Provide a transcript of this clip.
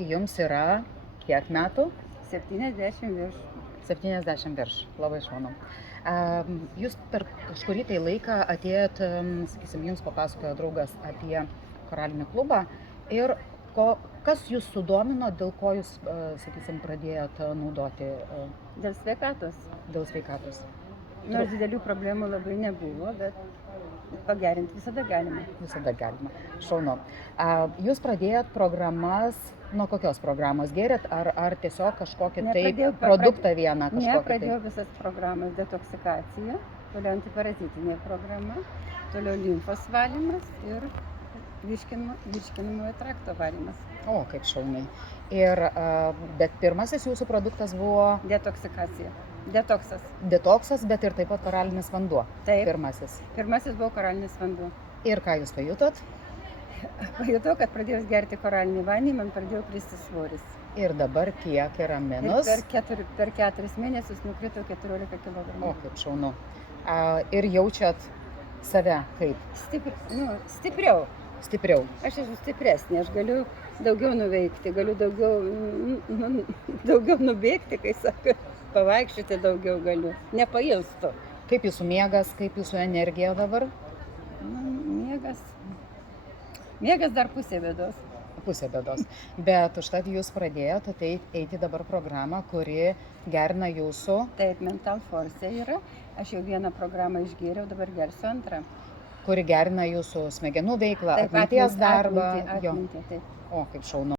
Jums yra kiek metų? 70 virš. 70 virš, labai šaunu. Jūs per kažkurį tai laiką atėjot, sakysim, jums papasakojo draugas apie koralinį klubą ir kas jūs sudomino, dėl ko jūs, sakysim, pradėjot naudoti? Dėl sveikatos. Dėl sveikatos. Nors didelių problemų labai nebuvo, bet pagerinti visada galima. Visada galima. Šaunu. Jūs pradėjot programas, nuo kokios programos gėrėt, ar tiesiog kažkokį produktą vieną? Pradėjau visas programas, detoksikacija, toliau antiparazitinė programa, toliau limfos valymas ir virškinamojo trakto valymas. O, kaip šauniai. Bet pirmasis jūsų produktas buvo? Detoksikacija. Detoksas. Detoksas, bet ir taip pat koralinis vanduo. Taip. Pirmasis. Pirmasis buvo koralinis vanduo. Ir ką jūs pajutot? Pajutau, kad pradėjus gerti koralinį vandenį, man pradėjo kristi svoris. Ir dabar kiek yra minus? Ir per 4 mėnesius nukrito 14 kg. O, kaip šaunu. Ir jaučiat save kaip? Stipriau. Stipriau. Aš esu stipresnė, aš galiu daugiau nuveikti, galiu daugiau nubėgti, kai sako, pavaikščioti daugiau galiu, nepailstu. Kaip jūsų miegas, kaip jūsų energija dabar? Miegas dar pusė bėdos. Pusė bėdos. Bet užtat jūs pradėjote eiti dabar programą, kuri gerina jūsų... Taip, Mental Force yra. Aš jau vieną programą išgėriau, dabar gersiu antrą. Kuri gerina jūsų smegenų veiklą, atminties darbą. Atmintį, taip. O, kaip šaunu.